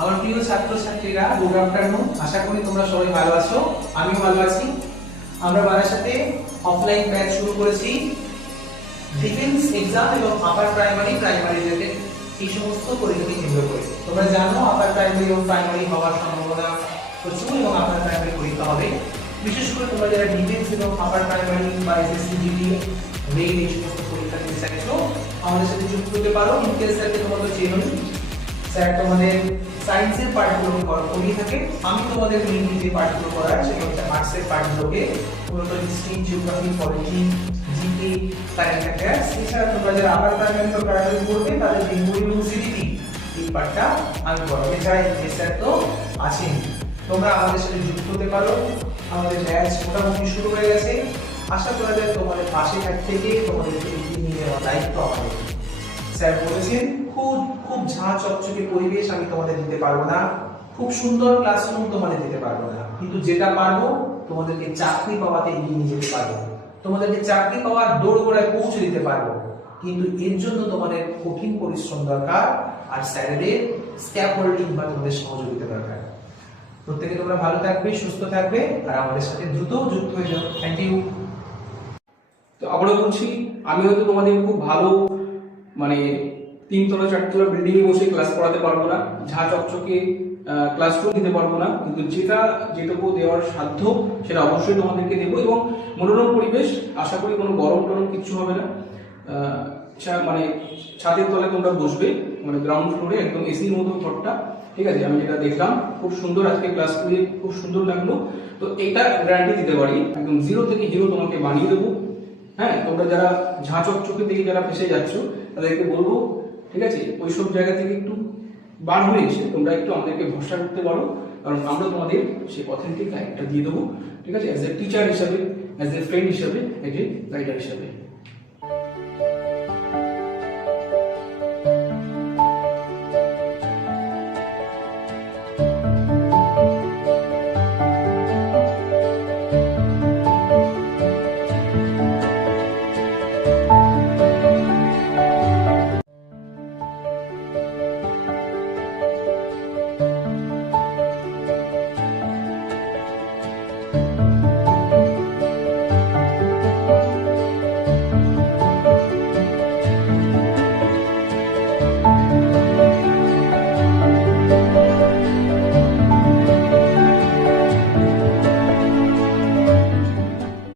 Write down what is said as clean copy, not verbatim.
আমার প্রিয় ছাত্রছাত্রীরা, গুড আফটারনুন। আশা করি তোমরা সবাই ভালো আছো, আমিও ভালো আছি। আমরা বারাসাতে অফলাইন ব্যাচ শুরু করেছি ডিফেন্স এক্সাম এবং আপার প্রাইমারি রিলেটেড এই সমস্ত পরীক্ষাকে কেন্দ্র করে। তোমরা জানো আপার প্রাইমারি এবং প্রাইমারি হওয়ার সম্ভাবনা প্রচুর এবং আপার প্রাইমারি পরীক্ষা হবে। বিশেষ করে তোমরা যারা ডিফেন্স এবং আপার প্রাইমারি বা এসএসসি জিডি রেল এই সমস্ত পরীক্ষা দিতে চাইছো, আমাদের সাথে যুক্ত হতে পারো। ইনকেস স্যারকে তোমরা তো চেনোই, স্যার তোমাদের সায়েন্সের পার্টগুলো করিয়ে থাকে। আমি তোমাদের মেইনলি যে পার্টগুলো করার সেটা হচ্ছে আর্টসের পার্টগুলোকে, মূলত history, geography, polity, GK, current affairs. এছাড়া তোমরা যারা আপার প্রাইমারি বা প্রাইমারি পড়বে তাদের বেঙ্গলি এবং সিডিপি এই পার্টটা আমি পড়াবো। এছাড়া এই স্যার তো আছেন। তোমরা আমাদের সাথে যুক্ত হতে পারো। আমাদের ব্যাচ মোটামুটি শুরু হয়ে গেছে। আশা করা যায় তোমাদের পাশে থেকে তোমাদেরকে এগিয়ে নিয়ে যাওয়ার দায়িত্ব আমাদের। স্যার বলেছেন খুব খুব ঝাঁ চকচকে পরিবেশ আমি তোমাদের দিতে পারবো না, খুব সুন্দর ক্লাসরুম তোমাদের দিতে পারবো না, কিন্তু যেটা পারবো তোমাদেরকে চাকরি পাওয়াতে এগিয়ে নিয়ে যেতে পারবো, তোমাদেরকে চাকরি পাওয়ার দোরগোড়ায় পৌঁছে দিতে পারবো। কিন্তু এর জন্য তোমাদের কঠিন পরিশ্রম দরকার আর স্যারেদের স্ক্যাফোল্ডিং বা তোমাদের সহযোগিতা দরকার। প্রত্যেকে তোমরা ভালো থাকবে, সুস্থ থাকবে আর আমাদের সাথে দ্রুত যুক্ত হয়ে যাও। Thank you. তো আবারও বলছি, আমি হয়তো তোমাদের খুব ভালো মানে 3 তলা 4 তলা বিল্ডিং এ বসে ক্লাস করাতে পারবো না, ঝাঁ চকচকে ক্লাসরুম দিতে পারবো না, কিন্তু যেটুকু দেওয়ার সাধ্য সেটা অবশ্যই তোমাদেরকে দেবো। এবং মনোরম পরিবেশ, আশা করি কোনো গরম টরম কিচ্ছু হবে না। মানে ছাদের তলায় তোমরা বসবে, মানে গ্রাউন্ড ফ্লোরে একদম এসির মতো ঘরটা, ঠিক আছে? আমি যেটা দেখলাম খুব সুন্দর, আজকে ক্লাস করে খুব সুন্দর লাগলো। তো এটা গ্যারান্টি দিতে পারি, একদম 0 থেকে হিরো তোমাকে বানিয়ে দেবো। হ্যাঁ, তোমরা যারা ঝাঁ চকচকে থেকে যারা ফেসে যাচ্ছ তাদেরকে বলবো, ঠিক আছে, ওইসব জায়গা থেকে একটু বার হয়ে এসে তোমরা একটু আমাদেরকে ভরসা করতে পারো, কারণ আমরা তোমাদের সেই অথেন্টিক গাইডটা দিয়ে দেবো, ঠিক আছে? অ্যাজ এ টিচার হিসাবে, অ্যাজ এ ফ্রেন্ড হিসাবে, অ্যাজ এ গাইডার হিসাবে।